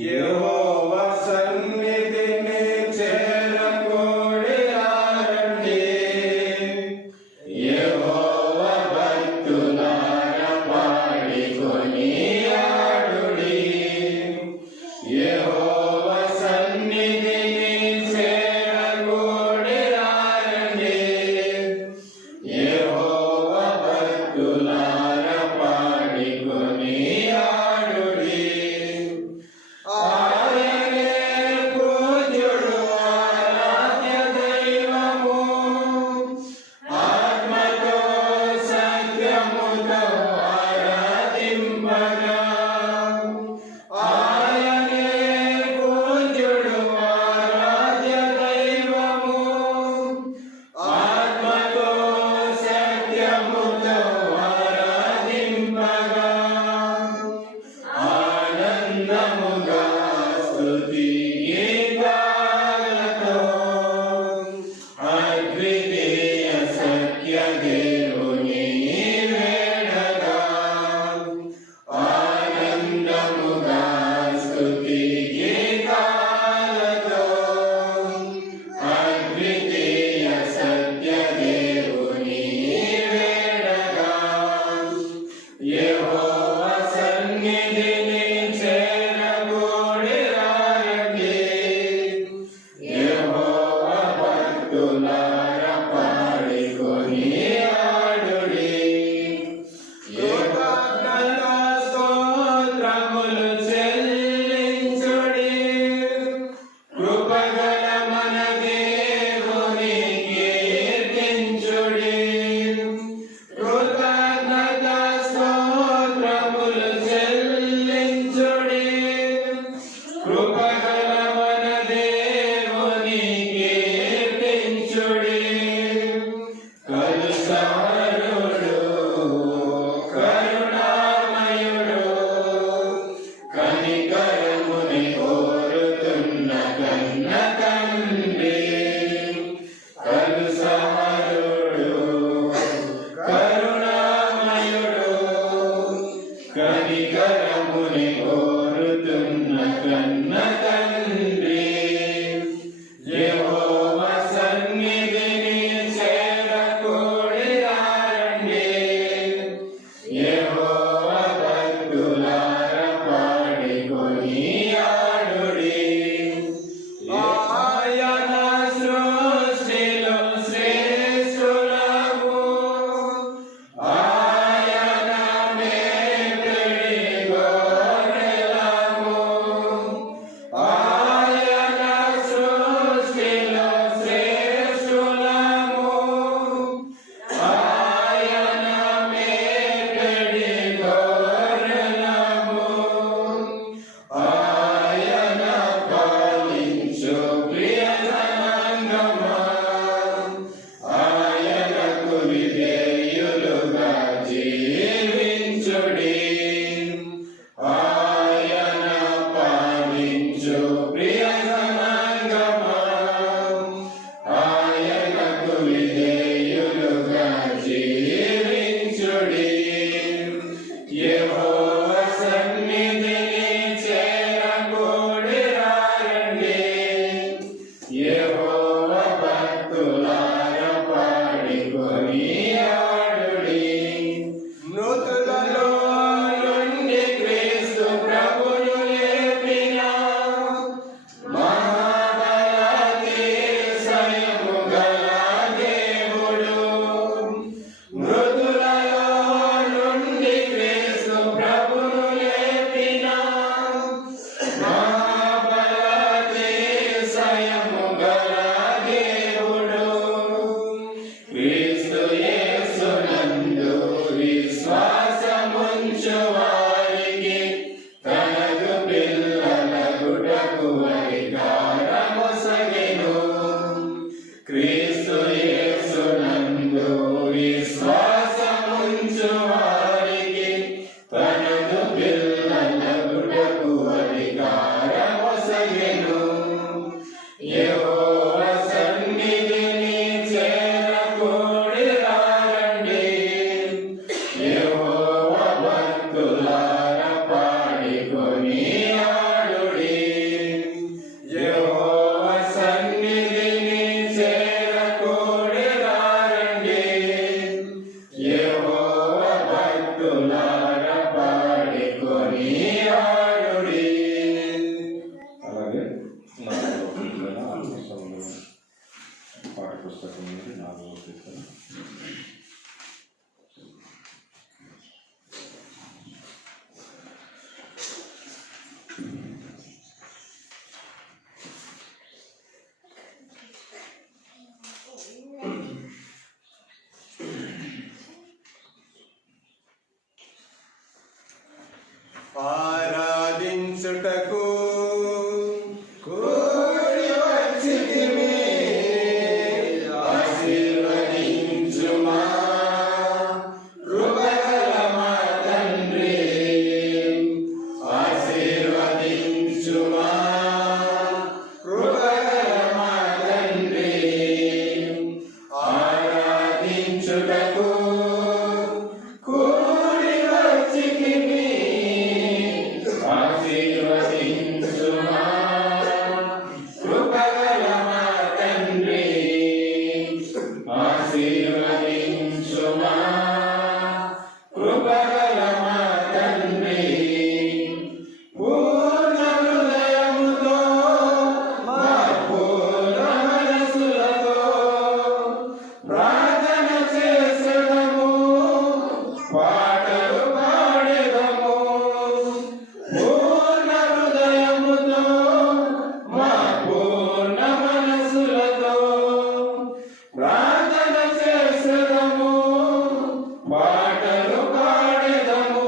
యెహోవా సన్నిధిని చేరకూడి రండి. యెహోవా భక్తులారా పాడి కొనియాడుడి. యెహోవా సన్నిధిని చేరకూడి రండి. యెహోవా భక్తులారా పాడి కొనియాడుడి. ఆయనే పూజ్యుడు, ఆరాధ్య దైవము, ఆత్మతో సత్యముతో ఆరాధింపగా. ఆయనే పూజ్యుడు, ఆరాధ్య దైవము, ఆత్మతో సత్యముతో ఆరాధింపగా. ఆనందముగా స్తుతి గీతాలతో అద్వితీయ సత్య దేవుని వేడగా. ఆనందముగా స్తుతి గీతాలతో అద్వితీయ సత్య దేవుని వేడగా. యెహోవా సన్నిధిని చేరకూడి రండి. యెహోవా భక్తులారా పాడి కొనియాడుడి. కృతజ్ఞతా స్తోత్రములు చెల్లించుడి. కృపగల మన దేవుని కీర్తించుడి. కృతజ్ఞతా స్తోత్రములు చెల్లించుడి. కృపగల మన దేవుని కీర్తించుడి. కలుషహరుడు, కరుణామయుడు, కనికరముని కోరుతున్న కన్న తండ్రి. కలుషహరుడు, కరుణామయుడు, కనికరముని కోరుతున్న కన్న తండ్రి. ఆరాధించుటకు కూడి వచ్చితిమి, ఆశీర్వదించుమా కృపగల మా తండ్రి, ఆశీర్వదించుమా కృపగల మా తండ్రి. ఆరాధించుటకు కూడి వచ్చితిమి, ఆశీర్వదించుమా కృపగల మా తండ్రి, ఆశీర్వదించుమా కృపగల మా తండ్రి. పూర్ణ హృదయముతో మా పూర్ణ మనసులతో ప్రార్థన చేసెదము, పాటలు పాడెదము. పూర్ణ హృదయముతో మా పూర్ణ మనసులతో ప్రార్థన చేసెదము, పాటలు పాడెదము.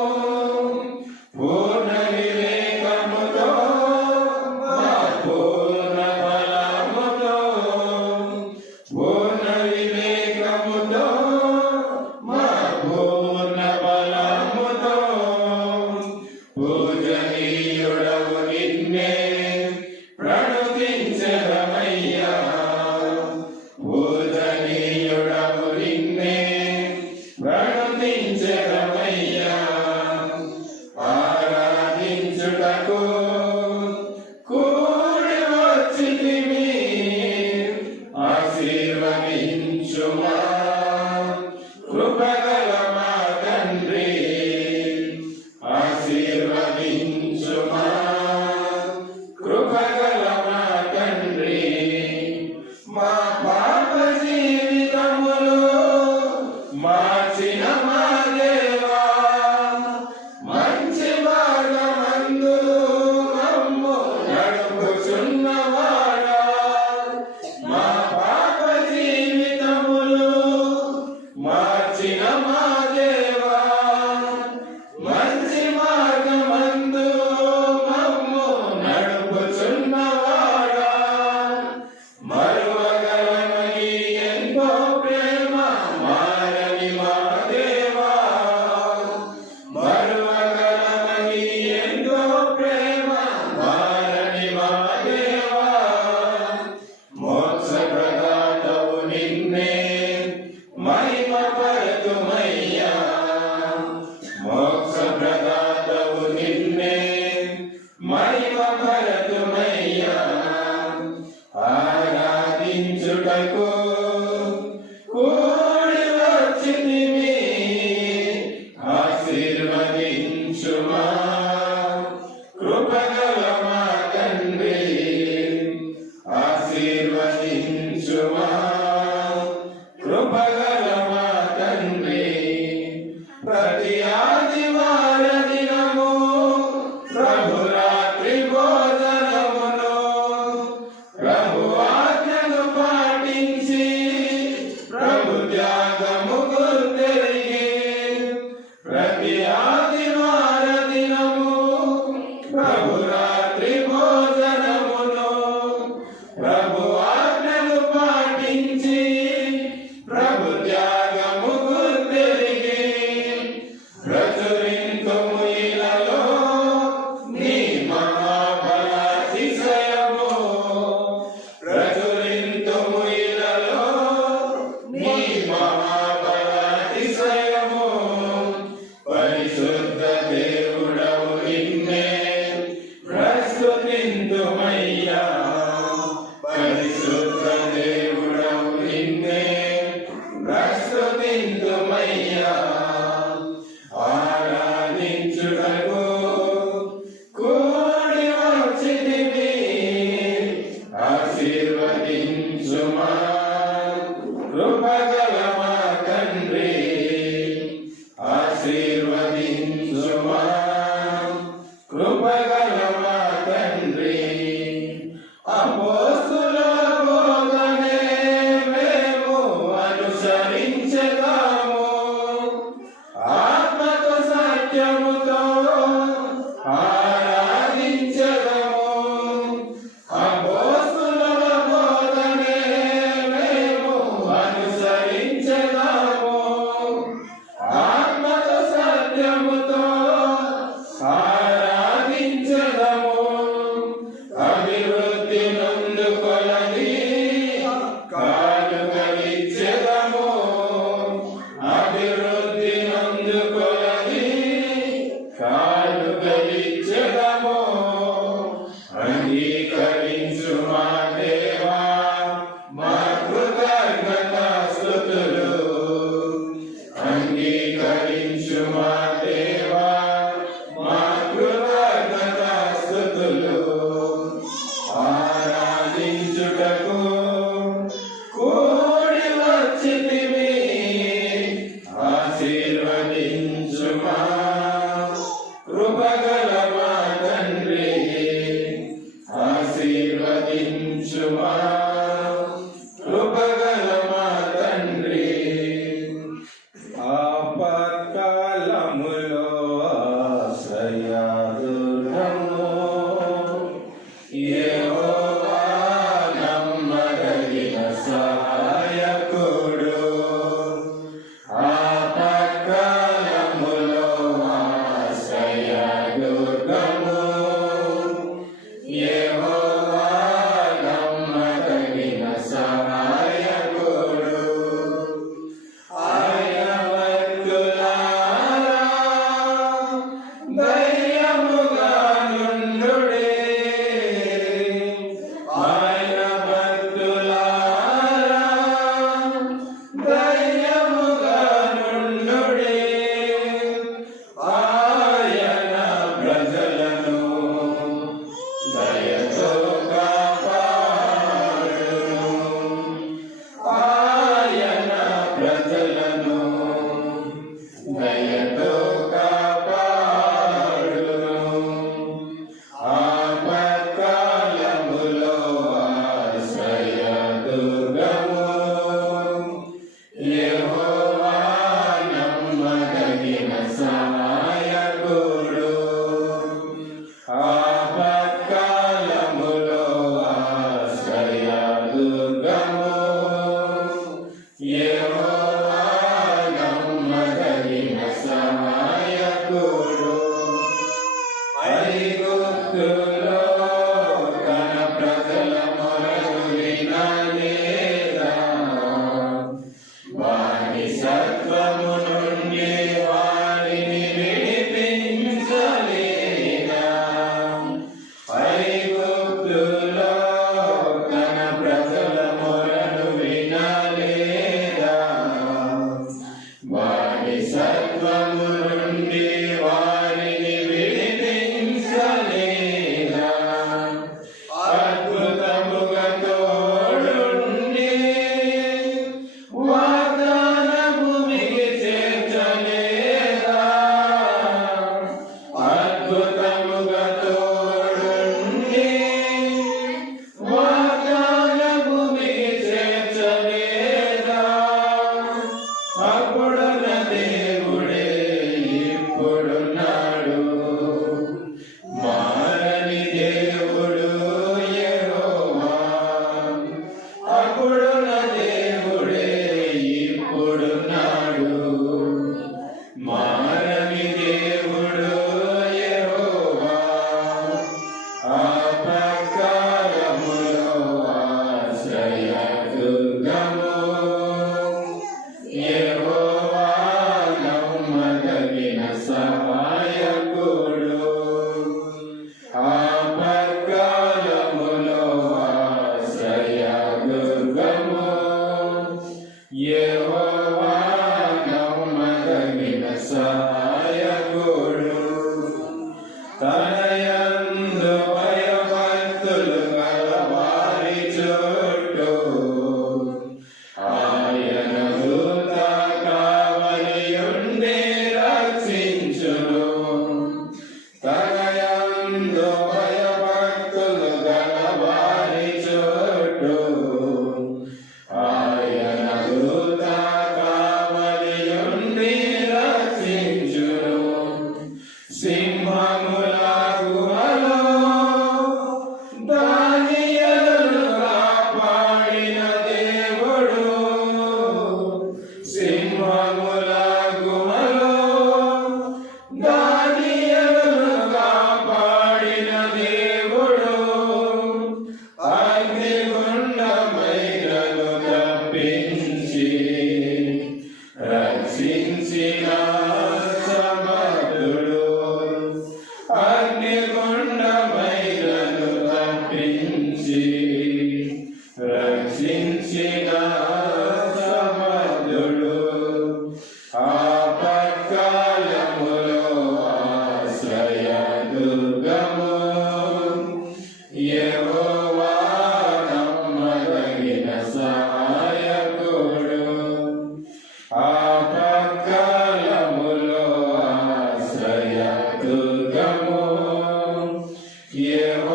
పూర్ణ వివేకముతో మా పూర్ణ బలముతో, పూర్ణ వివేకముతో మా పూర్ణ బలముతో పూజనీయుడవు నిన్నే ప్రణుతించెదమయ్యా, పూజనీయుడవు నిన్నే ప్రణుతించెదమయ్యా. ఆరాధించుటకు కూడి వచ్చితిమి, ఆశీర్వదించుమా కృపగల మా తండ్రి, ఆశీర్వదించుమా కృపగల మా తండ్రి. మా పాప జీవితములు మార్చిన మా దేవా, మంచి మార్గమందు మమ్ము నడుపుచున్నవాడా. మా పాప జీవితములు మార్చిన మా దేవా, మంచి మార్గమందు మమ్ము నడుపుచున్నవాడా. మరువగలమని ఎంతో ప్రేమ మారని మా దేవా, మరువగలమని ఎంతో ప్రేమ మారని మా దేవా. మోక్ష ప్రదాతవు నిన్నే మహిమపరతుమయ్యా, మోక్ష ప్రదాతవు నిన్నే మహిమపరతుమయ్యా. ఆరాధించుటకు కూడి వచ్చితిమి, ఆశీర్వదించుమా కృపగల మా తండ్రి, ఆశీర్వదించుమా కృపగల మా తండ్రి. ప్రతి ఆదివార దినము ప్రభురాత్రి భోజనమును ప్రభు ఆజ్ఞను పాటించి ప్రభు త్యాగము గుర్తెరిగి, ప్రతి ఆదివార దినము ప్రభురాత్రి భోజనమును ప్రభు ఆజ్ఞను పాటించి ప్రభు త్యాగము గుర్తెరిగి, ప్రచురింతుము ఇలలో నీ మహాబలాతిశయము, ప్రచురింతుము ఇలలో నీ మహాబలాతిశయము. పరిశుద్ధ దేవుడవు నిన్నే ప్రస్తుతింతుమయ్యా, పరిశుద్ధ దేవుడవు నిన్నే ప్రస్తుతింతుమయ్యా. ఆరాధించుటకు కూడి వచ్చితిమి, ఆశీర్వదించుమా కృపగల మా తండ్రి, ఆశీర్వదించుమా కృపగల మా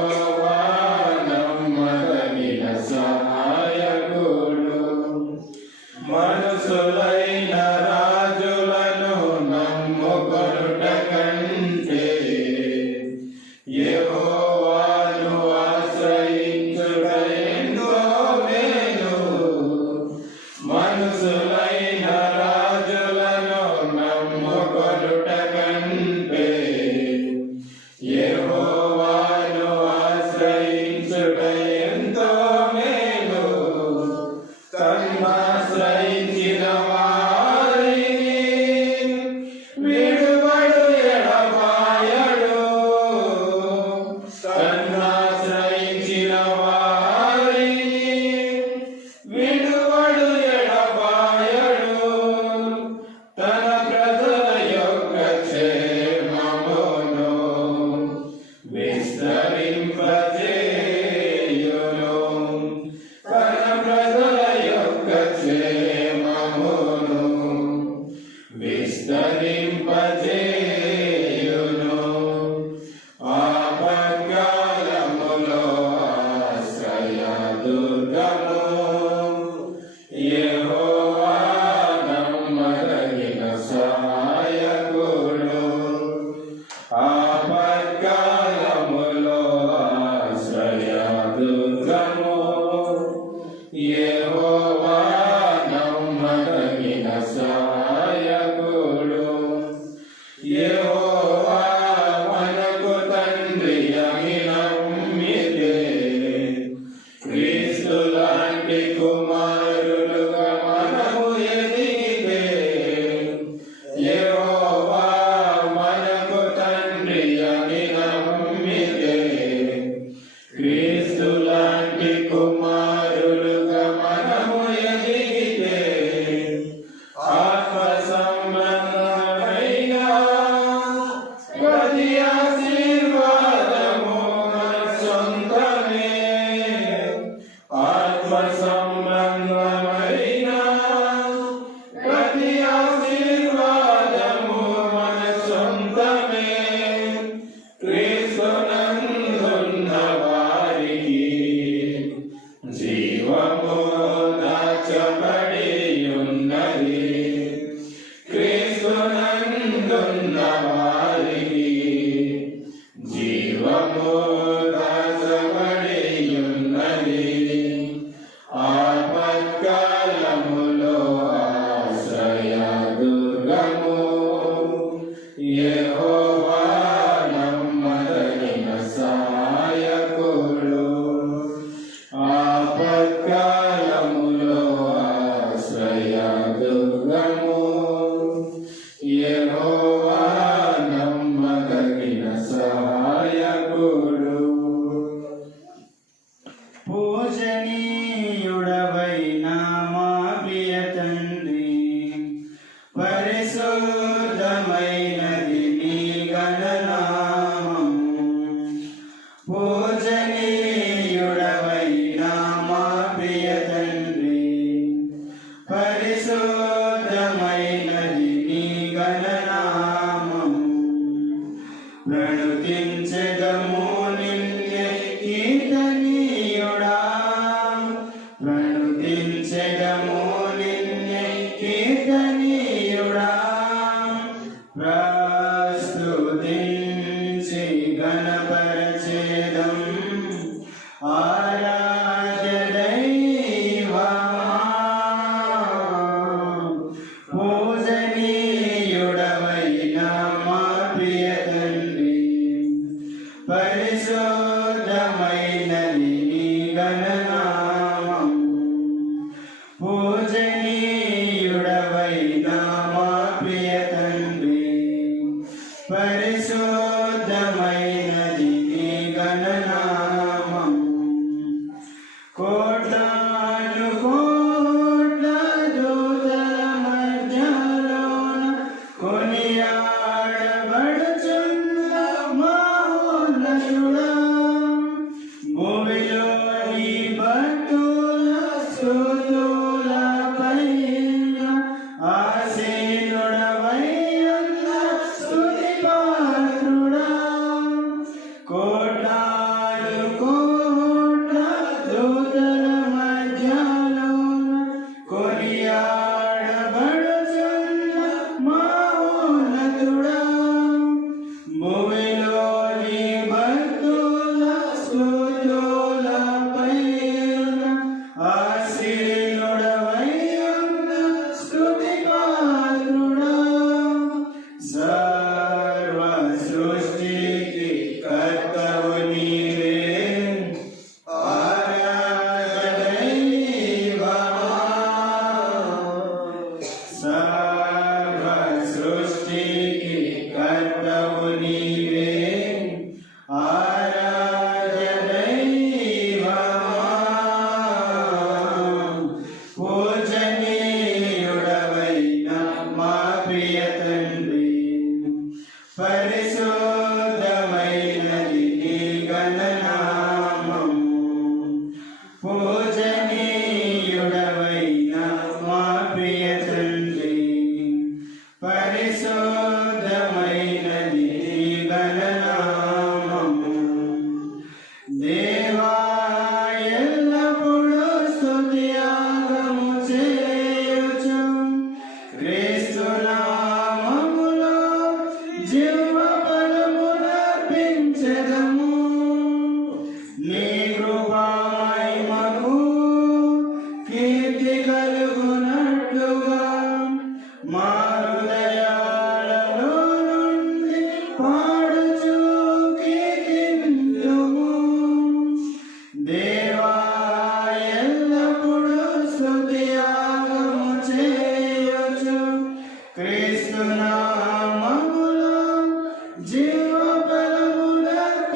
యెహోవా నమ్మదగిన సహాయకుడు. మనుషులైన రాజులను నమ్ముకొనుట కంటే యెహోవాను ఆశ్రయించుట ఎంతో మేలు. మనుషులైన రాజులను నమ్ముకొనుట కంటే యెహోవాను ఆశ్రయించుట ఎంతో మేలు. తన్నాశ్రయించిన వారిని విడువడు ఎడబాయడు. తన్నాశ్రయించిన వారిని విడువడు ఎడబాయడు. తన ప్రజల యొక్క క్షేమమును విస్తరింపజేయును. తన ప్రజల యొక్క క్షేమమును విస్తరింపజేయును. ఆపత్కాలములో ఆశ్రయదుర్గము యెహోవా నమ్మదగిన సహాయకుడు. ఆపత్కాలములో ఆశ్రయదుర్గము యెహోవా నమ్మదగిన సహాయకుడు. యెహోవా మనకు తండ్రి అని నమ్మితే క్రీస్తు లాంటి కుమారులుగా మనము ఎదిగితే. యెహోవా మనకు తండ్రి అని నమ్మితే క్రీస్తు లాంటి కుమారులుగా మనము ఎదిగితే. ఆత్మ సంబంధమైన ప్రతి ఆశీర్వాదము మన సొంతమే. ఆత్మ సంబంధమైన ప్రతి ఆశీర్వాదము మన సొంతమే. క్రీస్తునందున్న వారికి జీవము దాచబడి ఉన్నది. క్రీస్తునందున్న వారికి జీవము దాచబడి ఉన్నది. ఆపత్కాలములో ఆశ్రయదుర్గము యెహోవా నమ్మదగిన సహాయకుడు. ఆపత్కాలములో ఆశ్రయదుర్గము యెహోవా నమ్మదగిన సహాయకుడు. పూజనీయుడవైన మా ప్రియ తండ్రి, పరిశుద్ధమైనది నీ గణనామం. పూజనీయుడవైన మా ప్రియ తండ్రి, పరిశుద్ధమైనది నీ గణనామం. ప్రణుతించెదము నిన్నే కీర్తనీయుడా. ప్రణుతించెదము నిన్నే కీర్తనీయుడా. ప్రస్తుతించి గణపరచెదం దేవా ఎల్లప్పుడూ స్తుతియాగము చేయుచు క్రీస్తు నామములో జీవ ఫలమునర్పించెదము. నీ కృపా మహిమకు కీర్తి కలుగునట్లుగా మా హృదయాలలో నుండి పాడుచు కీర్తింతుము. దేవా ఎల్లప్పుడూ స్తుతియాగము చేయుచు క్రీస్తు నామములో జీవ ఫలమునర్పించెదము.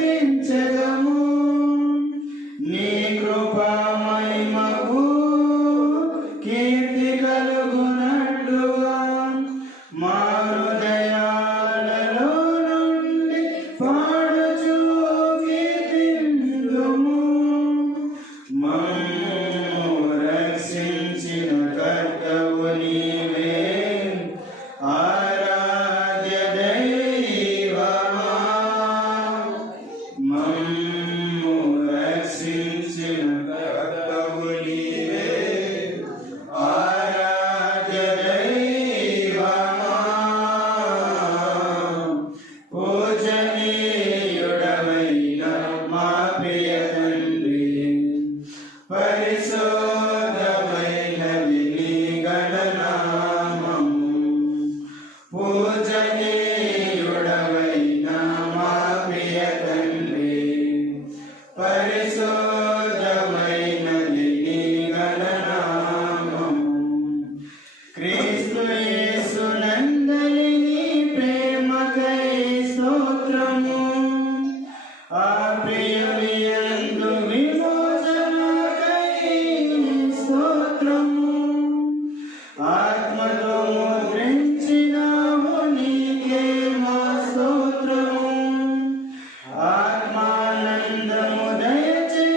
నీ కృపా మహిమకు కీర్తి కలుగునట్లుగా మా హృదయాలలో నుండి పాడుచు కీర్తింతుము. మమ్ము రక్షించిన కర్తవు నీవే, ఆరాధ్య దైవమా. మమ్ము రక్షించిన కర్తవు నీవే, ఆరాధ్య దైవమా. పూజనీయుడవైన మా ప్రియ తండ్రి, పరిశుద్ధమైనది నీ గణనామము. పూజనీయుడవైన మా ప్రియ తండ్రి, పరిశుద్ధమైనది నీ గణనామము. క్రీస్తు యేసునందలి నీ ప్రేమకై స్తోత్రము. ఆ ప్రియమియందు విమోచనకై స్తోత్రము. ఆత్మతో ముద్రించినావు నీకే మా స్తోత్రము. ఆత్మానందము దయచే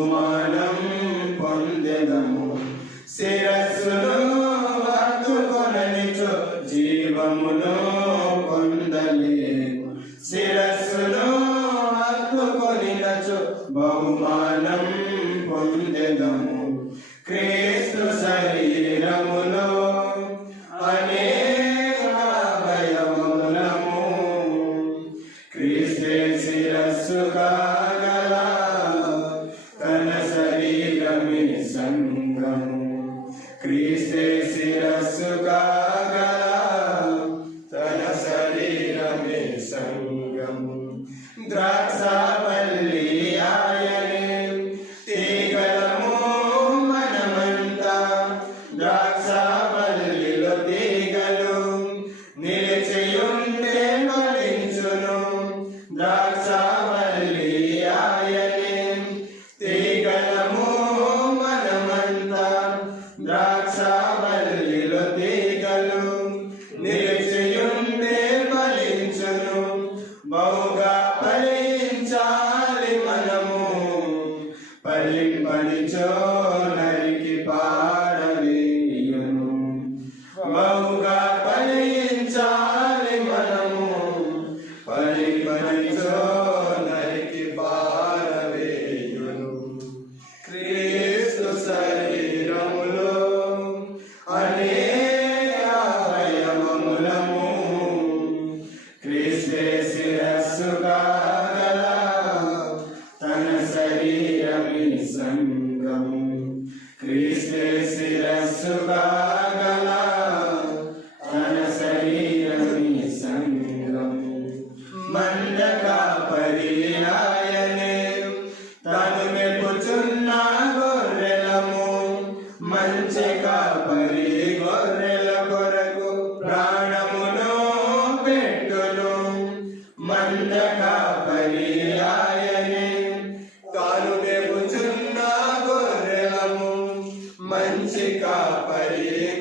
బహుమానం పొందెదము. శిరస్సును హత్తుకొననిచో జీవమును పొందలేము. శిరస్సును హత్తుకొనినచో బహుమానం పొందెదము. క్రీస్తు శరీరములో అనేక అవయవములము. క్రీస్తే శిరస్సు కాగల తన శరీరమే సంఘము. క్రీస్తే శిరస్సు కాగల తన శరీరమే సంఘము. ద్రాక్షావల్లి ఆయనే తీగలము మనమంతా. ద్రాక్షావల్లిలో తీగలు నిలిచియుంటే ఫలించును. ద్రాక్షావల్లి ఆయనే తీగలము మనమంతా. ద్రాక్షావల్లిలో తీగలు నిలిచియుంటే ఫలించును. బహుగా ఫలించాలి మనము. ఫలింపనిచో నరికి పారవేయును. బహుగా ఫలించాలి మనము. ఫలింపనిచో నరికి పారవేయును. క్రీస్తు శరీరములో అనేక అవయవములము. క్రీస్తే శిరస్సు కాగల తన శరీరమే సంఘము. క్రీస్తే శిరస్సు కాగల తన శరీరమే సంఘము. మంద కాపరి ఆయనే తను మెప్పుచున్న గొర్రెలము. మంచి కాపరి గొర్రెల కొరకు ప్రాణమును పెట్టును. మంద కాపరి ఆయనే తాను మెప్పుచున్న గొర్రెలము. మంచి కాపరి